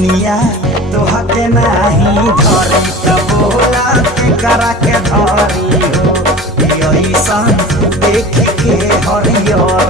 दुनिया तोहा के नाही धरी त बोला के करा के धरी हो ऐसा देख के हरियर